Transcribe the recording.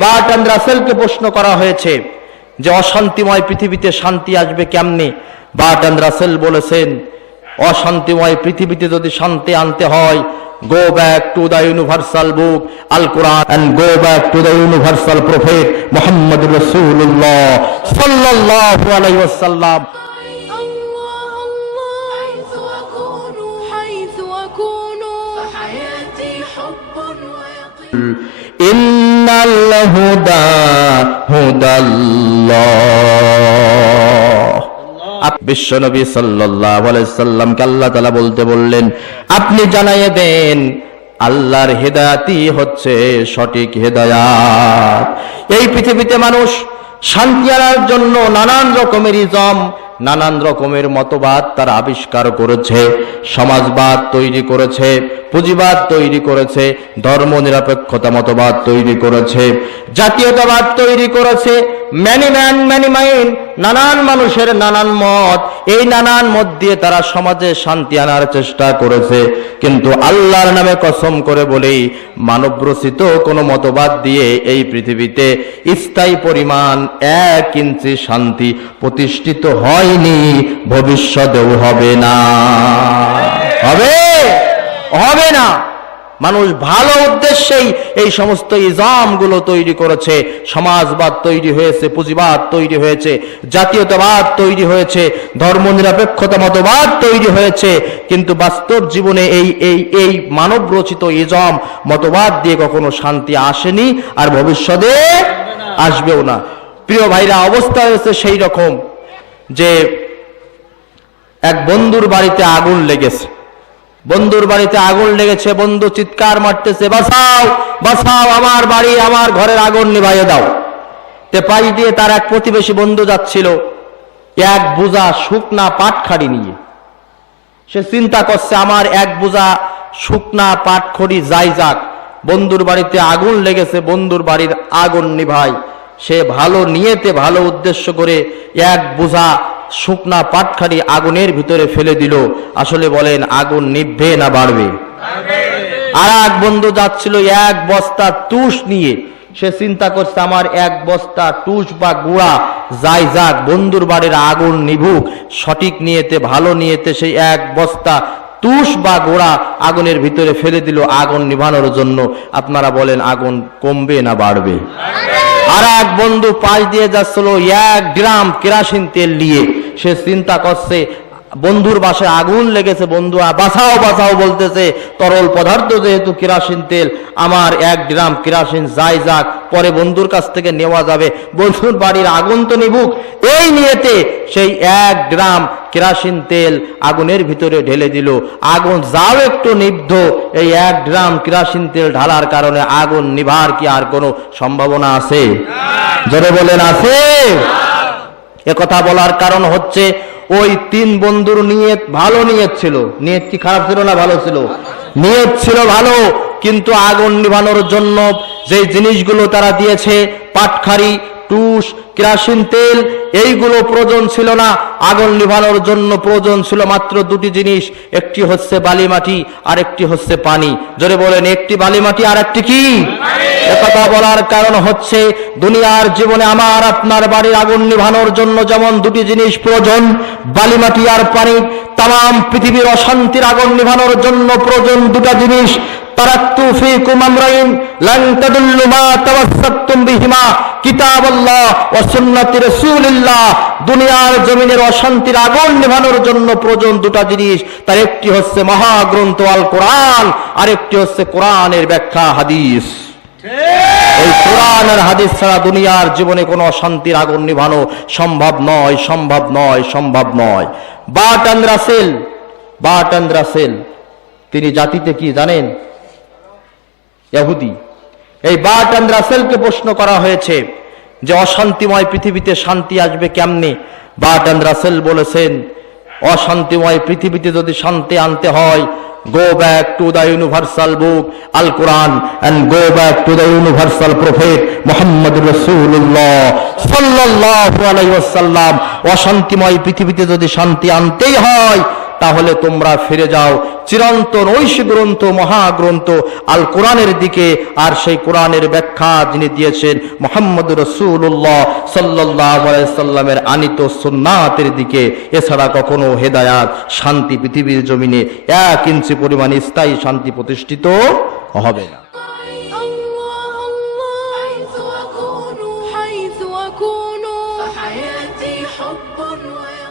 Burton রাসেলকে প্রশ্ন করা হয়েছে যে অশান্তিময় পৃথিবীতে শান্তি আসবে কেমনে? বার্টন রাসেল বলেছেন, অশান্তিময় পৃথিবীতে যদি শান্তি আনতে হয় go back to the universal book Al Quran and go back to the universal prophet Muhammad রসুল্লাহ সাল্লাল্লাহু আলাইহি সাল্লামকে আল্লাহ বলতে বললেন, আপনি জানাইয়ে দেন, আল্লাহর হেদায়াতই হচ্ছে সঠিক হেদায়াত। এই পৃথিবীতে মানুষ শান্তি আনার জন্য নানান রকমের ইজম নানান রকমের মতবাদ তারা আবিষ্কার করেছে, সমাজবাদ তৈরি করেছে, পুঁজিবাদ তৈরি করেছে ধর্ম নিরপেক্ষতা মতবাদ তৈরি করেছে, জাতীয়তাবাদ তৈরি করেছে ম্যানি ম্যান ম্যানি মাইন্ড নানান মানুষের নানান মত, এই নানান মত দিয়ে তারা সমাজে শান্তি আনার চেষ্টা করেছে। কিন্তু আল্লাহর নামে কসম করে বলেই মানবরচিত কোনো মতবাদ দিয়ে এই পৃথিবীতে স্থায়ী পরিমাণ এক ইঞ্চি শান্তি প্রতিষ্ঠিত হয়নি ভবিষ্যতেও হবে না। হবে? হবে না। মানুষ ভালো উদ্দেশ্যেই এই সমস্ত ইজামগুলো তৈরি করেছে। সমাজবাদ তৈরি হয়েছে, পুঁজিবাদ তৈরি হয়েছে, জাতীয়তাবাদ তৈরি হয়েছে ধর্ম নিরপেক্ষতা মতবাদ তৈরি হয়েছে। কিন্তু বাস্তব জীবনে এই এই এই মানব রচিত ইজম, মতবাদ দিয়ে কখনো শান্তি আসেনি আর ভবিষ্যতে আসবেও না। প্রিয় ভাইরা, অবস্থা হয়েছে সেই রকম। যে এক বন্ধুর বাড়িতে আগুন লেগেছে। বন্ধুর বাড়িতে আগুন লেগেছে, বন্ধু চিৎকার মারতেছে, বাঁচাও বাঁচাও, আমার বাড়ি, আমার ঘরের আগুন নিভাইয়ে দাও। তে পাশ দিয়ে তার এক প্রতিবেশী বন্ধু যাচ্ছিল, এক বুঝা শুকনা পাটখাড়ি নিয়ে। সে চিন্তা করছে, আমার এক বুঝা শুকনা পাটখড়ি যাই যাক, বন্ধুর বাড়িতে আগুন লেগেছে, বন্ধুর বাড়ির আগুন নিভাই। সে ভালো নিয়েতে, ভালো উদ্দেশ্য করে এক বোঝা শুকনা পাটখাড়ি আগুনের ভিতরে ফেলে দিল। আসলে বলেন, আগুন নিভবে না বাড়বে। আর এক বন্ধু যাচ্ছিল এক বস্তা তুষ নিয়ে। সে চিন্তা করছে, আমার এক বস্তা টুস বা গুড়া যাই যাক, বন্ধুর বাড়ির আগুন নিভুক। সঠিক নিয়েতে, ভালো নিয়েতে সেই এক বস্তা তুষ বা গোড়া আগুনের ভিতরে ফেলে দিল আগুন নিভানোর জন্য। আপনারা বলেন, আগুন কমবে না বাড়বে? আর এক বন্ধু পাশ দিয়ে যাচ্ছিল এক গ্রাম কেরাসিন তেল নিয়ে। সে চিন্তা করছে বন্ধুর বাসে আগুন লেগেছে বন্ধু আ, বাঁচাও বাঁচাও বলতেছে তরল পদার্থ যেহেতু কেরাসিন তেল আমার এক গ্রাম কেরাসিন যাই যাক পরে বন্ধুর কাছ থেকে নেওয়া যাবে। বন্ধুর বাড়ির আগুন তো নিবুক এই নিয়েতে সেই এক গ্রাম কেরাসিন তেল আগুনের ভিতরে ঢেলে দিল। আগুন যাও একটু নিব্ধ এই এক গ্রাম কেরাসিন তেল ঢালার কারণে আগুন নিভার কি আর কোনো সম্ভাবনা আছে? জোরে বলেন আছে। একথা বলার কারণ হচ্ছে ওই তিন বন্ধুর নিয়ত ভালো নিয়ত ছিল। নিয়ত কি খারাপ ছিল না ভালো ছিল? নিয়ত ছিল ভালো, কিন্তু আগুন নিভানোর জন্য যে জিনিসগুলো তারা দিয়েছে পাটখারি টুস কেরাসিন তেল এইগুলো প্রয়োজন ছিল না। আগুন নিভানোর জন্য প্রয়োজন ছিল মাত্র দুটি জিনিস একটি হচ্ছে বালি মাটি আর একটি হচ্ছে পানি। জোরে বলেন একটি বালি মাটি আর একটি কি? একথা বলার কারণ হচ্ছে দুনিয়ার জীবনে আমার আপনার বাড়ির আগুন নিভানোর জন্য যেমন দুটি জিনিস প্রয়োজন বালি মাটি আর পানি তাম পৃথিবীর অশান্তির আগুন নিভানোর জন্য প্রয়োজন দুটা জিনিস। তারাক্তু ফীকুম আমরাইন লান তাদুল্লু মা তাওয়াসসাতুম বিহিমা। কিতাবাল্লাহ ওয়া সুন্নাতি রাসূলিল্লাহ দুনিয়ার জমিনের অশান্তির আগুন নিভানোর জন্য প্রয়োজন দুটা জিনিস। তার একটি হচ্ছে মহাগ্রন্থ আল কোরআন আর একটি হচ্ছে কোরআনের ব্যাখ্যা হাদিস। এই কোরআন আর হাদিস ছাড়া দুনিয়ার জীবনে কোনো অশান্তির আগুন নিভানো সম্ভব নয় সম্ভব নয় সম্ভব নয়। রাসেল বাটন রাসেল তিনি জাতিতে কি জানেন? ইহুদি এই বাটন রাসেলকে প্রশ্ন করা হয়েছে যে অশান্তিময় পৃথিবীতে শান্তি আসবে কেমনে? বাটন রাসেল বলেছেন, অশান্তিময় পৃথিবীতে যদি শান্তি আনতে হয় go back to the universal book Al Quran and go back to the universal prophet Muhammad রসুল্লাহ সাল্লাল্লাহু আলাইহি ওয়াসাল্লাম অশান্তিময় পৃথিবীতে যদি শান্তি আনতেই হয় তাহলে তোমরা ফিরে যাও চিরন্তন ঐশ গ্রন্থ মহাগ্রন্থ আল কোরআনের দিকে আর সেই কোরআনের ব্যাখ্যা যিনি দিয়েছেন মোহাম্মদ রসুল্লাহ সাল্লাহ সাল্লামের আনিত সুন্নাতের দিকে এছাড়া কখনো হেদায়াত শান্তি পৃথিবীর জমিনে এক ইঞ্চি পরিমাণ স্থায়ী শান্তি প্রতিষ্ঠিত হবে না الله الله حيث أكون حيث أكون فحياتي حب ويقين